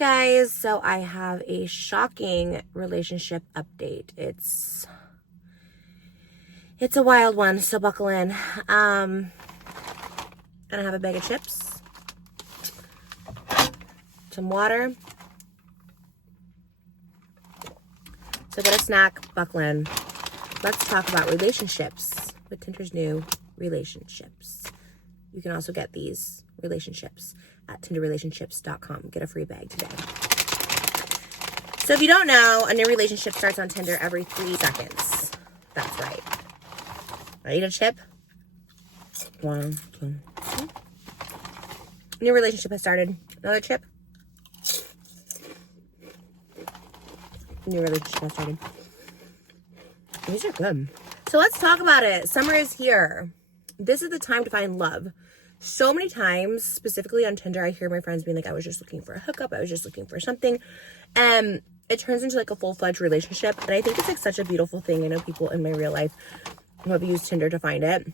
guys, so I have a shocking relationship update. It's a wild one, so buckle in. And I have a bag of chips, some water. So get a snack, buckle in. Let's talk about relationships with Tinder's new relationships. You can also get these relationships at tinderrelationships.com. Get a free bag today. So if you don't know, a new relationship starts on Tinder every 3 seconds. That's right. I eat a chip. 1, 2, 3. New relationship has started. Another chip. New relationship has started. These are good. So let's talk about it. Summer is here. This is the time to find love. So many times, specifically on Tinder, I hear my friends being like, I was just looking for a hookup. I was just looking for something. And it turns into like a full-fledged relationship. And I think it's like such a beautiful thing. I know people in my real life who have used Tinder to find it.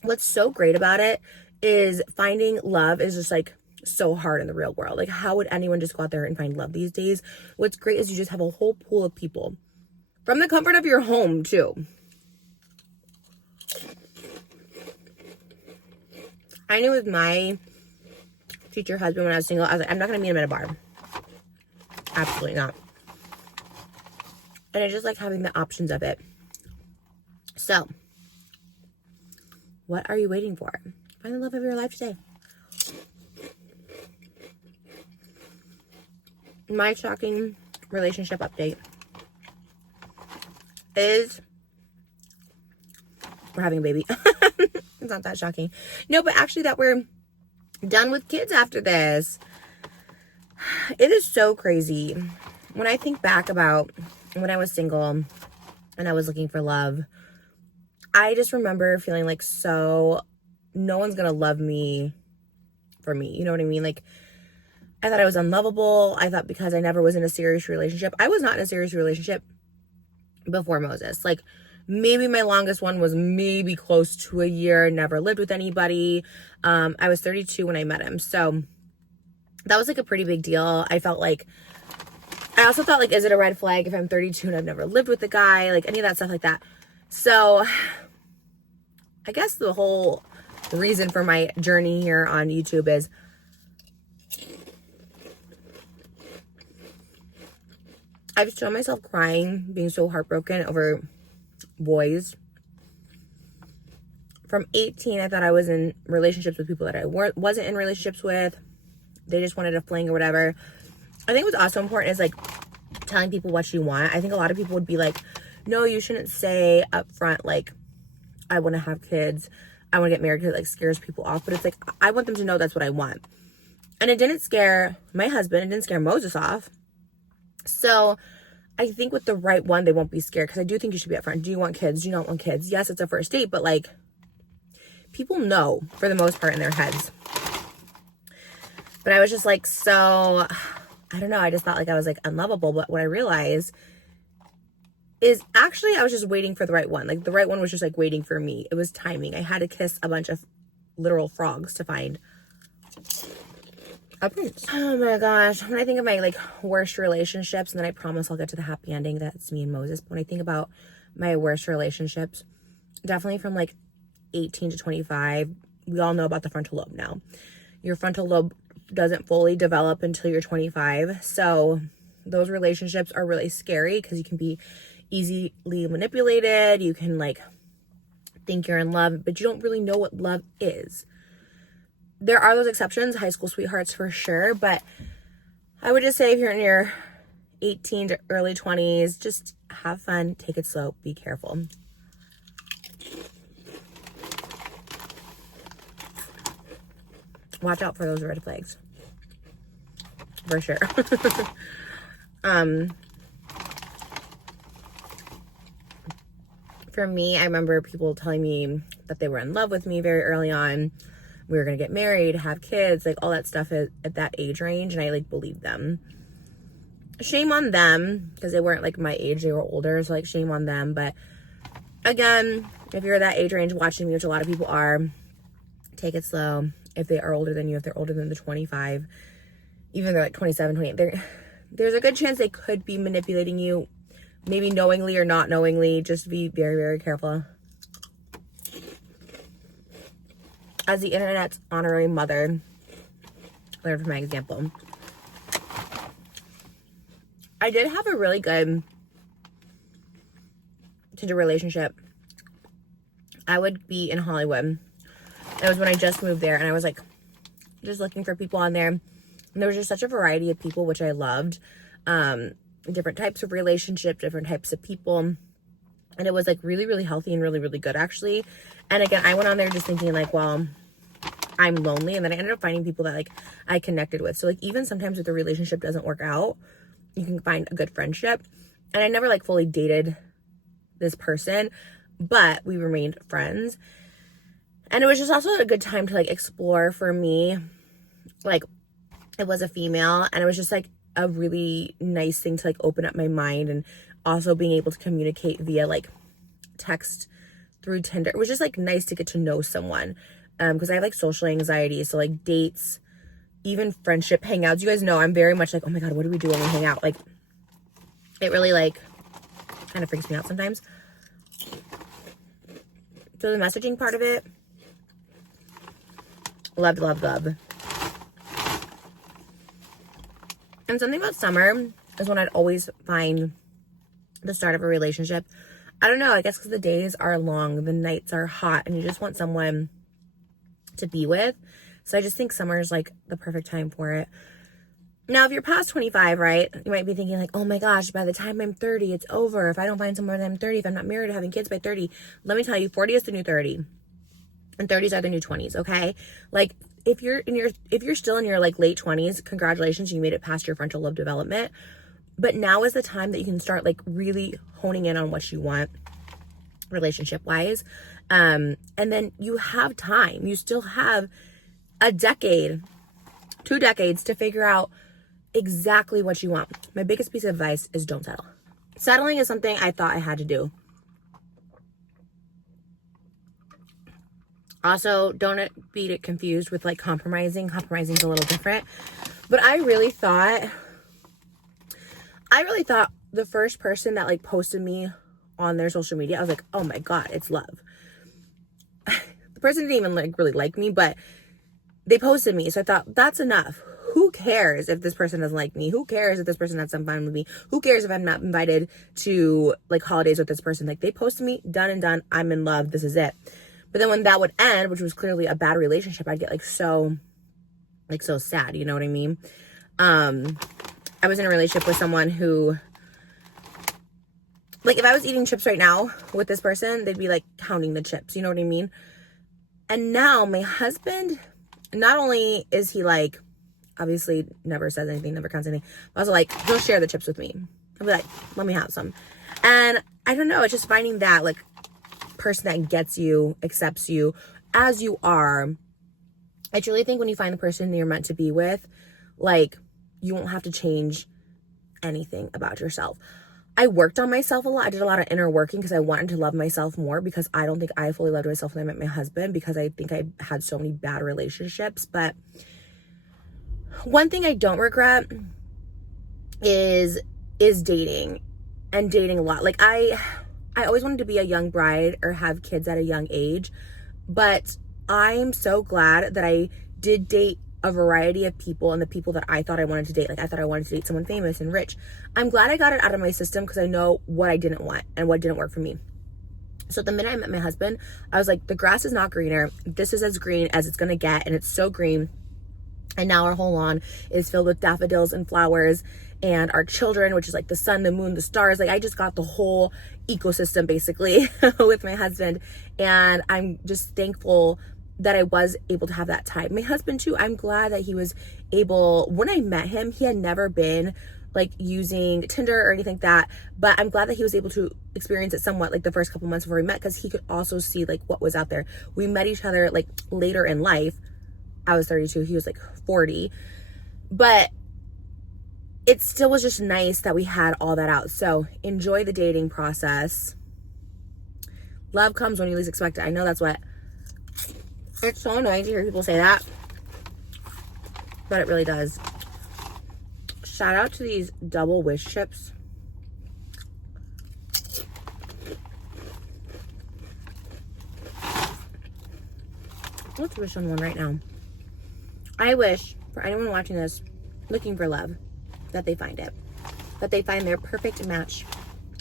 What's so great about it is finding love is just like so hard in the real world. Like, how would anyone just go out there and find love these days? What's great is you just have a whole pool of people from the comfort of your home too. I knew with my future husband when I was single, I was like, I'm not going to meet him at a bar. Absolutely not. And I just like having the options of it. So, what are you waiting for? Find the love of your life today. My shocking relationship update is we're having a baby. It's not that shocking. No, but actually that we're done with kids after this. It is so crazy. When I think back about when I was single and I was looking for love, I just remember feeling like no one's gonna love me for me. You know what I mean? Like, I thought I was unlovable. I thought because I never was in a serious relationship. I was not in a serious relationship before Moses. Like, maybe my longest one was maybe close to a year. Never lived with anybody. I was 32 when I met him. So that was like a pretty big deal. I also thought like, is it a red flag if I'm 32 and I've never lived with a guy? Like any of that stuff like that. So I guess the whole reason for my journey here on YouTube is I've just found myself crying, being so heartbroken over boys. From 18, I thought I was in relationships with people that I wasn't in relationships with. They just wanted a fling or whatever. I think what's also important is like telling people what you want. I think a lot of people would be like, no, you shouldn't say up front, like, I want to have kids. I want to get married, because it like scares people off. But it's like, I want them to know that's what I want. And it didn't scare my husband. It didn't scare Moses off. So I think with the right one, they won't be scared, because I do think you should be upfront. Do you want kids? Do you not want kids? Yes, it's a first date, but like, people know for the most part in their heads. But I was just like, so, I don't know. I just thought like I was like unlovable. But what I realized is actually I was just waiting for the right one. Like the right one was just like waiting for me. It was timing. I had to kiss a bunch of literal frogs to find a prince. Oh my gosh. When I think of my like worst relationships, and then I promise I'll get to the happy ending, that's me and Moses. But when I think about my worst relationships, definitely from like 18 to 25, we all know about the frontal lobe now. Your frontal lobe doesn't fully develop until you're 25. So those relationships are really scary because you can be easily manipulated. You can like think you're in love, but you don't really know what love is. There are those exceptions, high school sweethearts for sure, but I would just say if you're in your 18 to early 20s, just have fun, take it slow, be careful. Watch out for those red flags. For sure. For me, I remember people telling me that they were in love with me very early on. We were going to get married, have kids, like all that stuff at that age range. And I like believed them. Shame on them, because they weren't like my age, they were older. So like shame on them. But again, if you're that age range watching me, which a lot of people are, take it slow. If they are older than you, if they're older than the 25, even they're like 27, 28, there's a good chance they could be manipulating you, maybe knowingly or not knowingly. Just be very, very careful. As the internet's honorary mother, learn from my example. I did have a really good Tinder relationship. I would be in Hollywood. It was when I just moved there, and I was like just looking for people on there, and there was just such a variety of people, which I loved. Different types of relationship, different types of people, and it was like really, really healthy and really, really good, actually. And again, I went on there just thinking like, well, I'm lonely, and then I ended up finding people that like I connected with. So like even sometimes if the relationship doesn't work out, you can find a good friendship. And I never like fully dated this person, but we remained friends. And it was just also a good time to like explore for me. Like, it was a female, and it was just like a really nice thing to like open up my mind, and also being able to communicate via like text through Tinder. It was just like nice to get to know someone, because I have like social anxiety. So like dates, even friendship hangouts, you guys know I'm very much like, oh my god, what do we do when we hang out? Like, it really like kind of freaks me out sometimes. So the messaging part of it, love. And something about summer is when I'd always find the start of a relationship. I don't know, I guess because the days are long, the nights are hot, and you just want someone to be with. So I just think summer is like the perfect time for it. Now, if you're past 25, right, you might be thinking like, oh my gosh, by the time I'm 30, it's over. If I don't find someone when I'm 30, if I'm not married or having kids by 30, let me tell you, 40 is the new 30. And 30s are the new 20s, okay? Like, if you're still in your like late 20s, congratulations, you made it past your frontal lobe development. But now is the time that you can start like really honing in on what you want relationship wise. And then you have time. You still have a decade, 2 decades to figure out exactly what you want. My biggest piece of advice is don't settle. Settling is something I thought I had to do. Also, don't be confused with like compromising. Compromising is a little different. But I really thought the first person that like posted me on their social media, I was like, oh my god, it's love. The person didn't even like really like me, but they posted me. So I thought, that's enough. Who cares if this person doesn't like me? Who cares if this person has some fun with me? Who cares if I'm not invited to like holidays with this person? Like, they posted me, done and done. I'm in love. This is it. But then when that would end, which was clearly a bad relationship, I'd get like so sad. You know what I mean? I was in a relationship with someone who, like, if I was eating chips right now with this person, they'd be like counting the chips. You know what I mean? And now my husband, not only is he like, obviously never says anything, never counts anything, but also like, he'll share the chips with me. He'll be like, let me have some. And I don't know, it's just finding that like person that gets you, accepts you as you are. I truly think when you find the person you're meant to be with, like, you won't have to change anything about yourself. I worked on myself a lot. I did a lot of inner working because I wanted to love myself more, because I don't think I fully loved myself when I met my husband, because I think I had so many bad relationships. But one thing I don't regret is dating, and dating a lot. Like, I always wanted to be a young bride or have kids at a young age, but I'm so glad that I did date a variety of people, and the people that I thought I wanted to date. Like, I thought I wanted to date someone famous and rich. I'm glad I got it out of my system, because I know what I didn't want and what didn't work for me. So the minute I met my husband, I was like, the grass is not greener. This is as green as it's going to get, and it's so green. And now our whole lawn is filled with daffodils and flowers, and our children, which is like the sun, the moon, the stars. Like, I just got the whole ecosystem basically with my husband. And I'm just thankful that I was able to have that time. My husband too, I'm glad that he was able, when I met him, he had never been like using Tinder or anything like that, but I'm glad that he was able to experience it somewhat like the first couple months before we met, because he could also see like what was out there. We met each other like later in life. I was 32, he was like 40, but it still was just nice that we had all that out. So enjoy the dating process. Love comes when you least expect it. I know that's what, it's so annoying to hear people say that, but it really does. shout out to these double wish chips. Let's wish on one right now. I wish for anyone watching this looking for love that they find it, that they find their perfect match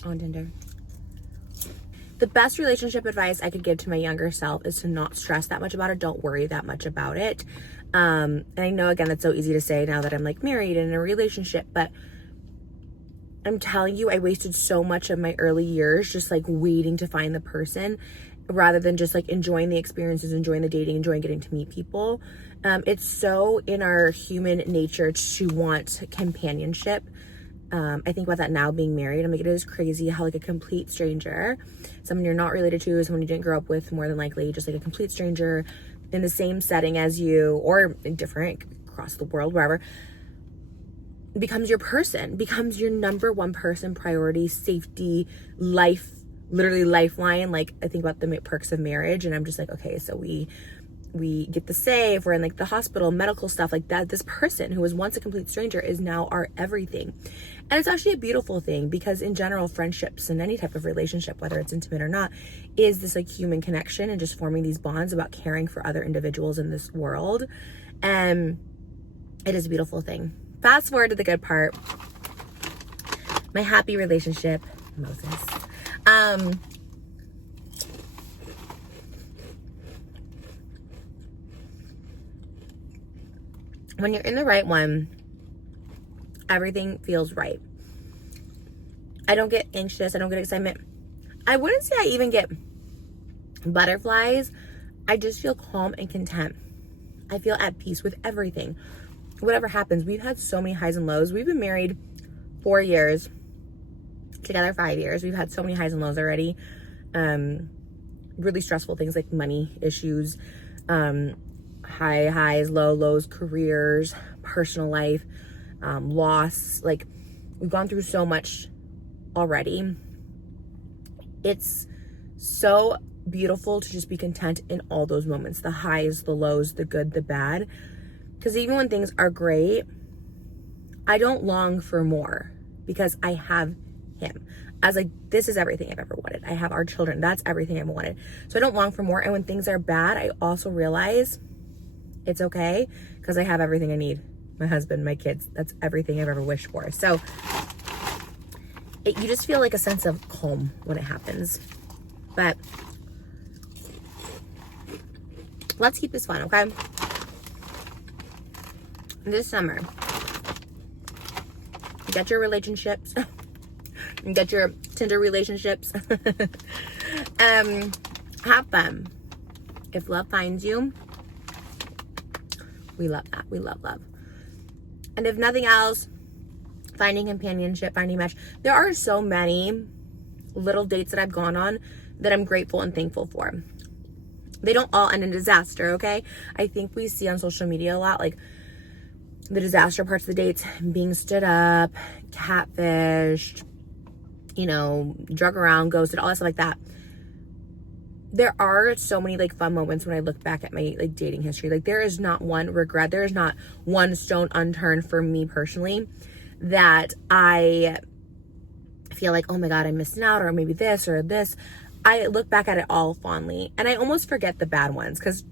on Tinder. The best relationship advice I could give to my younger self is to not stress that much about it. Don't worry that much about it. And I know, again, that's so easy to say now that I'm like married and in a relationship, but I'm telling you, I wasted so much of my early years just like waiting to find the person rather than just like enjoying the experiences, enjoying the dating, enjoying getting to meet people. It's so in our human nature to want companionship. I think about that now being married. I'm like, it is crazy how like a complete stranger, someone you're not related to, someone you didn't grow up with, more than likely, just like a complete stranger in the same setting as you or different across the world, wherever, becomes your person, becomes your number one person, priority, safety, life, literally lifeline. Like I think about the perks of marriage and I'm just like, okay, so we get the say if we're in like the hospital, medical stuff like that. This person who was once a complete stranger is now our everything. And it's actually a beautiful thing because in general, friendships and any type of relationship, whether it's intimate or not, is this like human connection and just forming these bonds about caring for other individuals in this world. And it is a beautiful thing. Fast forward to the good part. My happy relationship, Moses. When you're in the right one, everything feels right. I don't get anxious. I don't get excitement. I wouldn't say I even get butterflies. I just feel calm and content. I feel at peace with everything. Whatever happens, we've had so many highs and lows. We've been married 4 years, together 5 years. We've had so many highs and lows already. Really stressful things like money issues, high highs, low lows, careers, personal life, loss. Like we've gone through so much already. It's so beautiful to just be content in all those moments, the highs, the lows, the good, the bad. Because even when things are great, I don't long for more because I have him. I was like, this is everything I've ever wanted. I have our children. That's everything I've wanted. So I don't long for more. And when things are bad, I also realize it's okay because I have everything I need. My husband, my kids, that's everything I've ever wished for. So you just feel like a sense of calm when it happens. But let's keep this fun, okay? This summer, get your relationships, get your Tinder relationships, have fun. If love finds you, we love that. We love love. And if nothing else, finding companionship, finding a match. There are so many little dates that I've gone on that I'm grateful and thankful for. They don't all end in disaster, okay? I think we see on social media a lot, like, the disaster parts of the dates, being stood up, catfished, drug around, ghosted, all that stuff like that. There are so many like fun moments when I look back at my like dating history. Like there is not one regret. There is not one stone unturned for me personally that I feel like, oh my God, I'm missing out, or maybe this or this. I look back at it all fondly and I almost forget the bad ones because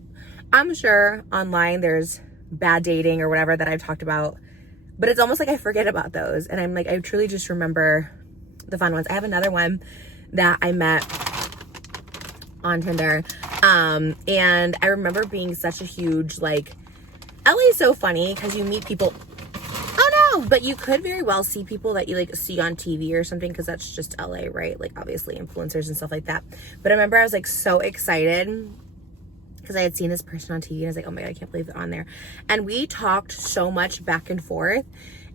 I'm sure online there's bad dating or whatever that I've talked about, but it's almost like I forget about those. And I'm like, I truly just remember the fun ones. I have another one that I met on Tinder. And I remember being such a huge, like, LA is so funny because you meet people, oh no, but you could very well see people that you like see on TV or something because that's just LA, right? Like obviously influencers and stuff like that. But I remember I was like so excited because I had seen this person on TV and I was like, oh my God, I can't believe they're on there. And we talked so much back and forth.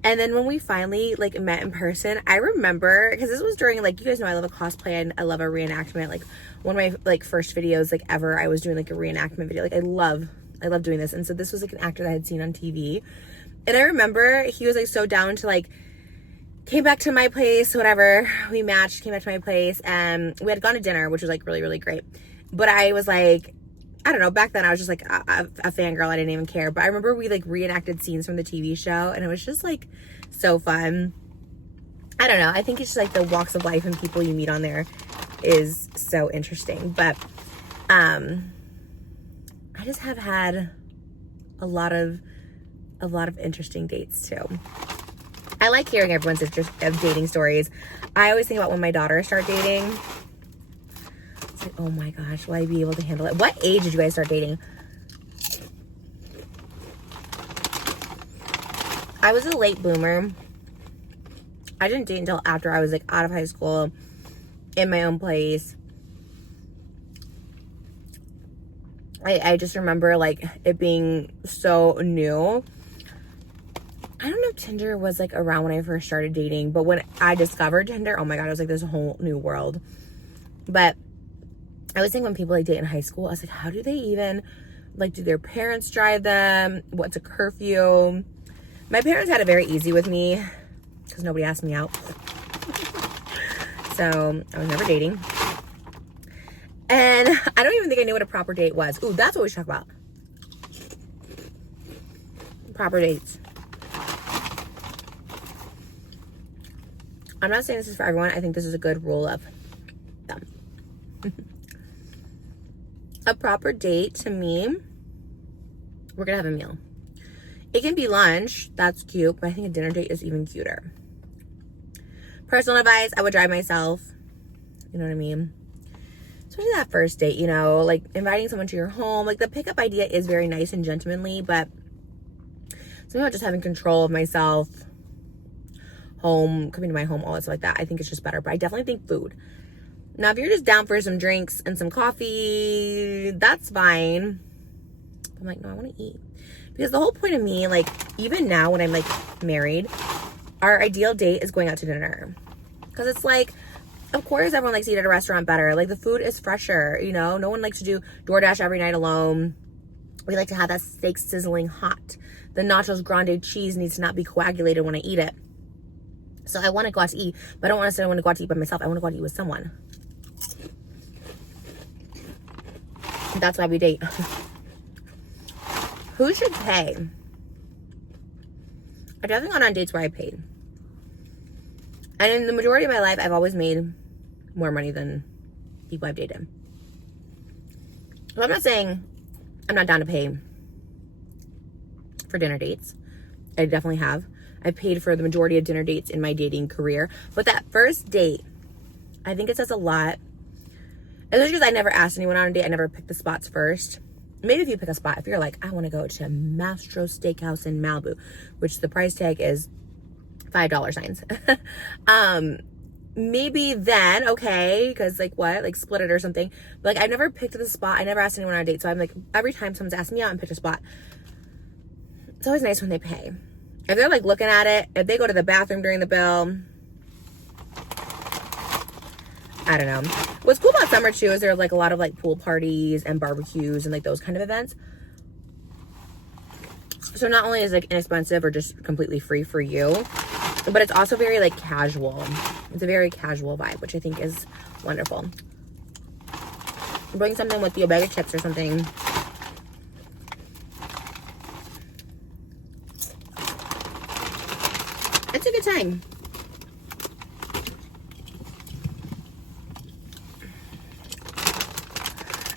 And then when we finally like met in person, I remember, because this was during like, you guys know I love a cosplay and I love a reenactment. Like one of my like first videos like ever, I was doing like a reenactment video. Like I love doing this. And so this was like an actor that I had seen on TV. And I remember he was like so down to like, came back to my place, whatever. We matched, came back to my place and we had gone to dinner, which was like really, really great. But I was like, I don't know, back then I was just like a fangirl. I didn't even care. But I remember we like reenacted scenes from the TV show, and it was just like so fun. I don't know. I think it's just like the walks of life and people you meet on there is so interesting. But I just have had a lot of interesting dates too. I like hearing everyone's dating stories. I always think about when my daughters start dating. It's like, oh my gosh, will I be able to handle it? What age did you guys start dating? I was a late bloomer. I didn't date until after I was like out of high school, in my own place. I just remember like it being so new. I don't know if Tinder was like around when I first started dating, but when I discovered Tinder, oh my God, it was like this whole new world. But I was thinking when people like date in high school, I was like, how do they even, like, do their parents drive them? What's a curfew? My parents had it very easy with me because nobody asked me out. So I was never dating. And I don't even think I knew what a proper date was. Ooh, that's what we should talk about. Proper dates. I'm not saying this is for everyone. I think this is a good rule of thumb. A proper date to me, we're gonna have a meal. It can be lunch, that's cute, but I think a dinner date is even cuter. Personal advice, I would drive myself. You know what I mean? Especially that first date, you know, like inviting someone to your home. Like the pickup idea is very nice and gentlemanly, but something about just having control of myself, home, coming to my home, all that stuff like that, I think it's just better. But I definitely think food. Now, if you're just down for some drinks and some coffee, that's fine. I'm like, no, I want to eat. Because the whole point of me, like, even now when I'm, like, married, our ideal date is going out to dinner. Because it's like, of course everyone likes to eat at a restaurant better. Like, the food is fresher, you know? No one likes to do DoorDash every night alone. We like to have that steak sizzling hot. The nachos grande cheese needs to not be coagulated when I eat it. So I want to go out to eat, but I don't want to go out to eat by myself. I want to go out to eat with someone. That's why we date. Who should pay? I've definitely gone on dates where I paid. And in the majority of my life, I've always made more money than people I've dated. So I'm not saying I'm not down to pay for dinner dates. I definitely have. I paid for the majority of dinner dates in my dating career. But that first date, I think it says a lot. Especially because I never asked anyone on a date. I never picked the spots first. Maybe if you pick a spot, if you're like, I want to go to Mastro Steakhouse in Malibu, which the price tag is $5 signs. Maybe then, okay, because like what? Like split it or something. But like I've never picked the spot. I never asked anyone on a date. So I'm like, every time someone's asked me out and picked a spot, it's always nice when they pay. If they're like looking at it, if they go to the bathroom during the bill, I don't know. What's cool about summer too is there are like a lot of like pool parties and barbecues and like those kind of events. So not only is it like inexpensive or just completely free for you, but it's also very like casual. It's a very casual vibe, which I think is wonderful. Bring something with you, a bag of chips or something. It's a good time.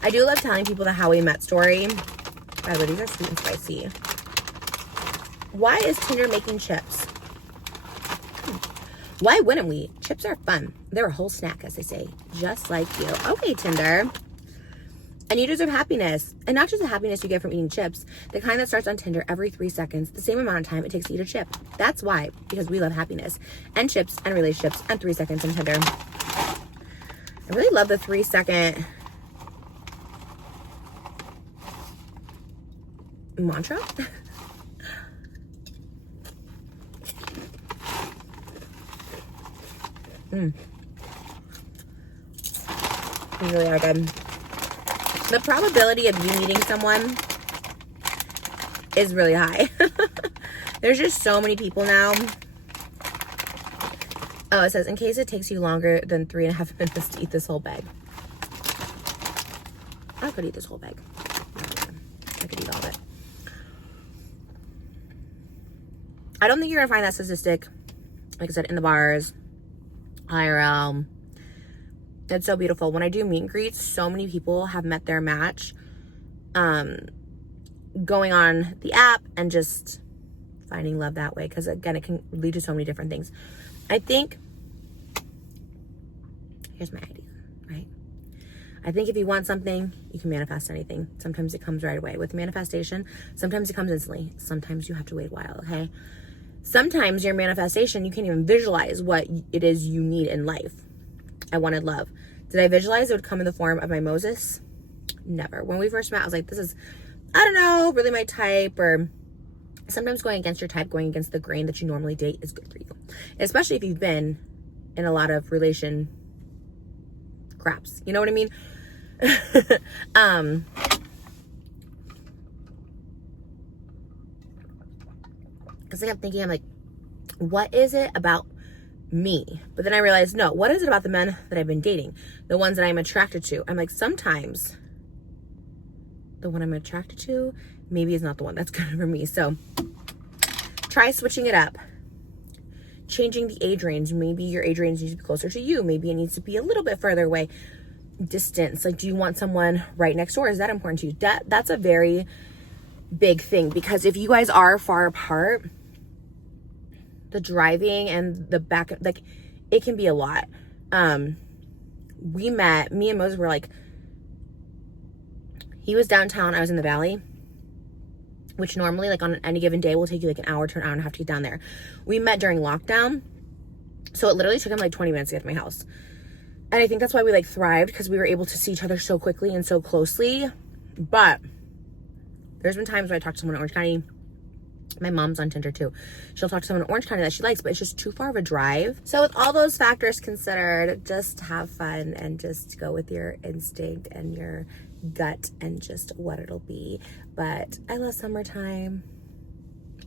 I do love telling people the how we met story. By the way, these are sweet and spicy. Why is Tinder making chips? Why wouldn't we? Chips are fun. They're a whole snack, as they say. Just like you. Okay, Tinder. And you deserve happiness. And not just the happiness you get from eating chips. The kind that starts on Tinder every 3 seconds. The same amount of time it takes to eat a chip. That's why. Because we love happiness. And chips and relationships and 3 seconds on Tinder. I really love the 3-second mantra. These really are good. The probability of you meeting someone is really high. There's just so many people now. Oh, it says, in case it takes you longer than 3.5 minutes to eat this whole bag. I could eat this whole bag. I could eat all of it. I don't think you're gonna find that statistic, like I said, in the bars, IRL. It's so beautiful. When I do meet and greets, so many people have met their match going on the app and just finding love that way, because again, it can lead to so many different things. I think, here's my idea, right? I think if you want something, you can manifest anything. Sometimes it comes right away. With manifestation, sometimes it comes instantly. Sometimes you have to wait a while, okay? Sometimes your manifestation, you can't even visualize what it is you need in life. I wanted love. Did I visualize it would come in the form of my Moses? Never. When we first met, I was like, this is, I don't know, really my type. Or sometimes going against your type, going against the grain that you normally date is good for you. Especially if you've been in a lot of relation craps. You know what I mean? Because I kept thinking, I'm like, what is it about me? But then I realized, no, what is it about the men that I've been dating? The ones that I'm attracted to. I'm like, sometimes the one I'm attracted to maybe is not the one that's good for me. So try switching it up. Changing the age range. Maybe your age range needs to be closer to you. Maybe it needs to be a little bit further away. Distance. Like, do you want someone right next door? Is that important to you? That's a very big thing, because if you guys are far apart, the driving and the back, like, it can be a lot. We met, me and Moses were like, he was downtown, I was in the valley, which normally, like, on any given day will take you like an hour to an hour and a half to get down there. We met during lockdown, so it literally took him like 20 minutes to get to my house. And I think that's why we like thrived, because we were able to see each other so quickly and so closely. But there's been times where I talk to someone in Orange County. My mom's on Tinder too. She'll talk to someone in Orange County that she likes, but it's just too far of a drive. So with all those factors considered, just have fun and just go with your instinct and your gut and just what it'll be. But I love summertime.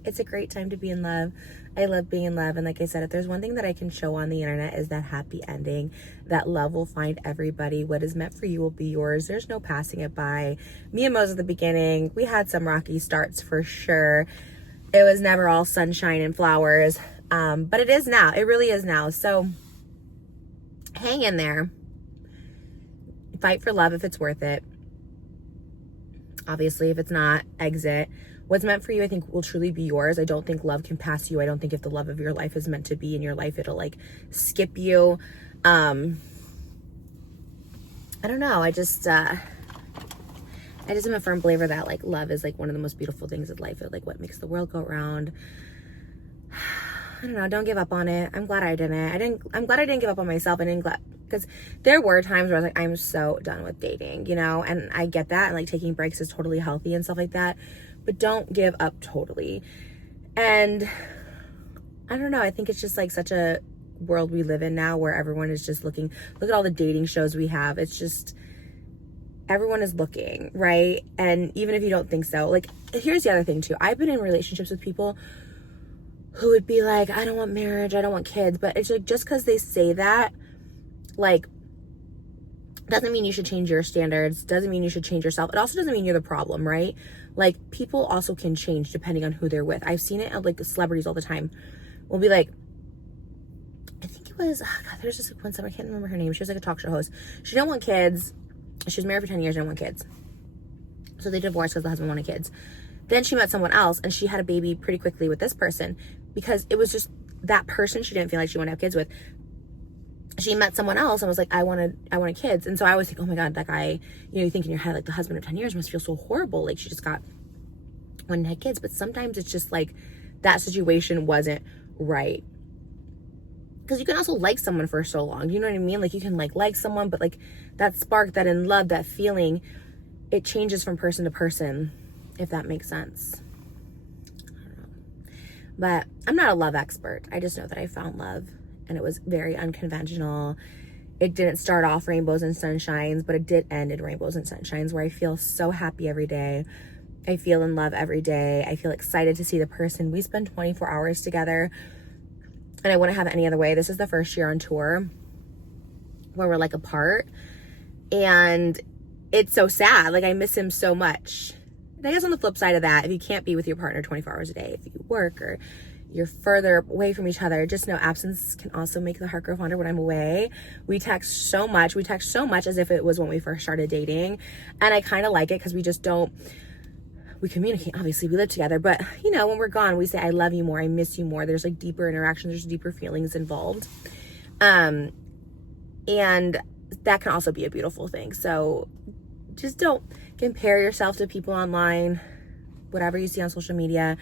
It's a great time to be in love. I love being in love. And like I said, if there's one thing that I can show on the internet is that happy ending, that love will find everybody. What is meant for you will be yours. There's no passing it by. Me and Moses at the beginning, we had some rocky starts for sure. It was never all sunshine and flowers. But it is now. It really is now. So hang in there. Fight for love if it's worth it. Obviously, if it's not, exit. What's meant for you, I think, will truly be yours. I don't think love can pass you. I don't think if the love of your life is meant to be in your life, it'll like skip you. I don't know. I just am a firm believer that like love is like one of the most beautiful things in life. It's like what makes the world go round. I don't know. Don't give up on it. I'm glad I didn't. I'm glad I didn't give up on myself. Because there were times where I was like, I'm so done with dating, you know, and I get that. And like taking breaks is totally healthy and stuff like that. But don't give up totally. And I don't know. I think it's just like such a world we live in now where everyone is just looking. Look at all the dating shows we have. It's just, everyone is looking, right? And even if you don't think so, like, here's the other thing too. I've been in relationships with people who would be like, I don't want marriage, I don't want kids. But it's like, just because they say that, like, doesn't mean you should change your standards, doesn't mean you should change yourself. It also doesn't mean you're the problem, right? Like, people also can change depending on who they're with. I've seen it at like celebrities all the time. Will be like, I think it was, oh God, there's just like one summer, I can't remember her name. She was like a talk show host. She didn't want kids. She was married for 10 years, didn't want kids. So they divorced because the husband wanted kids. Then she met someone else and she had a baby pretty quickly with this person because it was just that person she didn't feel like she wanted to have kids with. She met someone else and was like, I wanted kids. And so I always think, oh my God, that guy, you know, you think in your head, like the husband of 10 years must feel so horrible. Like she just got one and had kids. But sometimes it's just like that situation wasn't right. Because you can also like someone for so long. You know what I mean? Like you can like someone, but like that spark, that in love, that feeling, it changes from person to person, if that makes sense. I don't know. But I'm not a love expert. I just know that I found love. And it was very unconventional. It didn't start off rainbows and sunshines, but it did end in rainbows and sunshines where I feel so happy every day. I feel in love every day. I feel excited to see the person. We spend 24 hours together and I wouldn't have it any other way. This is the first year on tour where we're like apart and it's so sad. Like I miss him so much. And I guess on the flip side of that, if you can't be with your partner 24 hours a day, if you work or you're further away from each other, just know absence can also make the heart grow fonder. When I'm away, we text so much. We text so much as if it was when we first started dating. And I kind of like it because we communicate. Obviously, we live together. But, you know, when we're gone, we say, I love you more. I miss you more. There's like deeper interactions. There's deeper feelings involved. And that can also be a beautiful thing. So just don't compare yourself to people online, whatever you see on social media.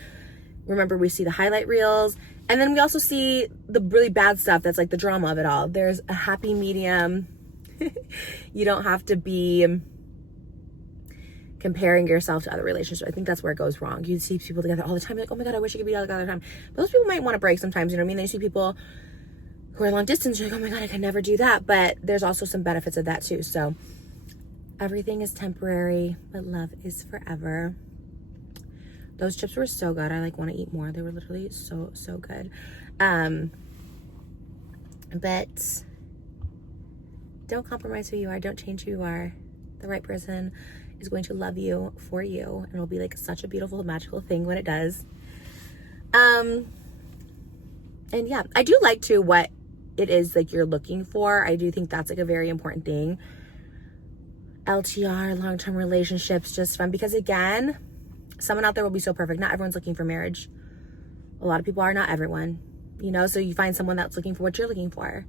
Remember, we see the highlight reels, and then we also see the really bad stuff that's like the drama of it all. There's a happy medium. You don't have to be comparing yourself to other relationships. I think that's where it goes wrong. You see people together all the time, like, oh my God, I wish I could be together all the time. But those people might want to break sometimes, you know what I mean? They see people who are long distance, you're like, oh my God, I could never do that. But there's also some benefits of that too. So everything is temporary, but love is forever. Those chips were so good. I like want to eat more. They were literally so good. But don't compromise who you are. Don't change who you are. The right person is going to love you for you, and it'll be like such a beautiful, magical thing when it does. And yeah, I do like too what it is like you're looking for. I do think that's like a very important thing. LTR, long-term relationships, just fun, because again, someone out there will be so perfect. Not everyone's looking for marriage. A lot of people are, not everyone, you know, so you find someone that's looking for what you're looking for.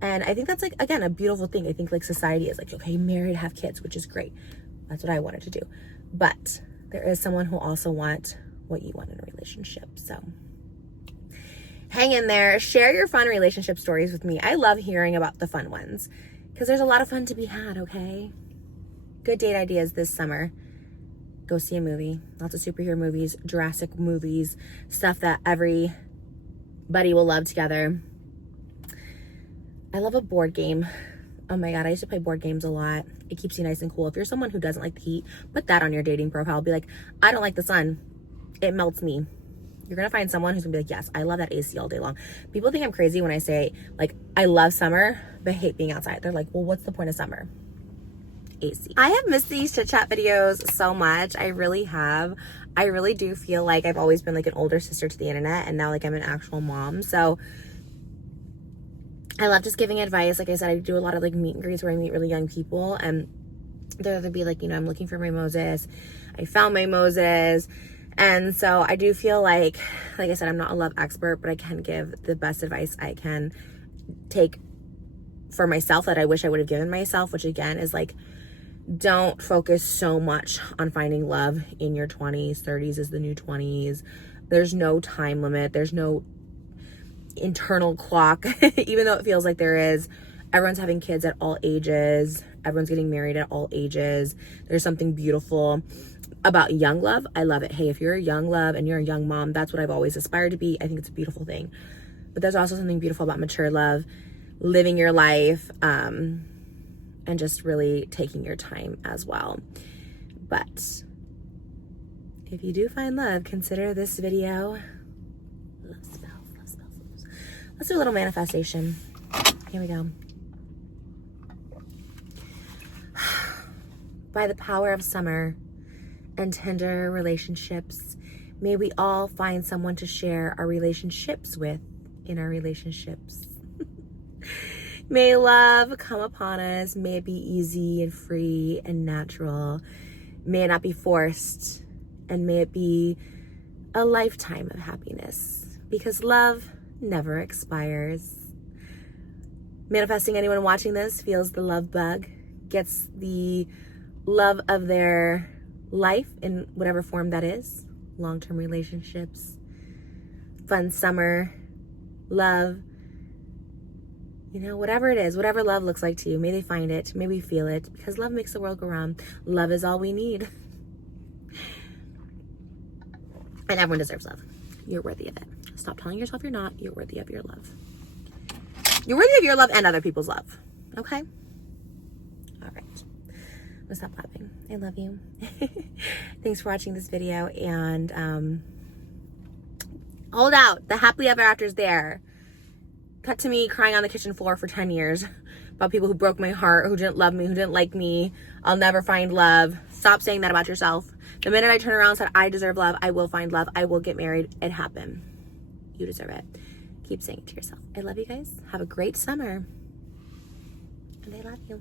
And I think that's like, again, a beautiful thing. I think like society is like, okay, married, have kids, which is great. That's what I wanted to do. But there is someone who also wants what you want in a relationship. So hang in there. Share your fun relationship stories with me. I love hearing about the fun ones because there's a lot of fun to be had, okay? Good date ideas this summer. Go see a movie. Lots of superhero movies, Jurassic movies, stuff that everybody will love together. I love a board game. Oh my God, I used to play board games a lot. It keeps you nice and cool. If you're someone who doesn't like the heat, put that on your dating profile. Be like, I don't like the sun. It melts me. You're going to find someone who's going to be like, yes, I love that AC all day long. People think I'm crazy when I say, like, I love summer, but hate being outside. They're like, well, what's the point of summer? AC. I have missed these chit chat videos so much. I really have. I really do feel like I've always been like an older sister to the internet, and now like I'm an actual mom. So I love just giving advice. Like I said, I do a lot of like meet and greets where I meet really young people, and they'll be like, you know, I'm looking for my Moses. I found my Moses. And so I do feel like I said, I'm not a love expert, but I can give the best advice I can take for myself that I wish I would have given myself, which again is like, don't focus so much on finding love in your 20s. 30s is the new 20s. There's no time limit. There's no internal clock, even though it feels like there is. Everyone's having kids at all ages. Everyone's getting married at all ages. There's something beautiful about young love. I love it. Hey, if you're a young love and you're a young mom, that's what I've always aspired to be. I think it's a beautiful thing. But there's also something beautiful about mature love, living your life, and just really taking your time as well. But if you do find love, consider this video. Love spells. Let's do a little manifestation. Here we go. By the power of summer and tender relationships, may we all find someone to share our relationships with in our relationships. May love come upon us. May it be easy and free and natural. May it not be forced. And may it be a lifetime of happiness, because love never expires. Manifesting anyone watching this feels the love bug, gets the love of their life in whatever form that is. Long-term relationships, fun summer, love, you know, whatever it is, whatever love looks like to you, may they find it, may we feel it, because love makes the world go round. Love is all we need. And everyone deserves love. You're worthy of it. Stop telling yourself you're not. You're worthy of your love. You're worthy of your love and other people's love. Okay? All right. I'm gonna stop clapping. I love you. Thanks for watching this video, and hold out. The happily ever after's there. Cut to me crying on the kitchen floor for 10 years about people who broke my heart, who didn't love me, who didn't like me. I'll never find love. Stop saying that about yourself. The minute I turn around and said, I deserve love, I will find love, I will get married, it happened. You deserve it. Keep saying it to yourself. I love you guys. Have a great summer. And I love you.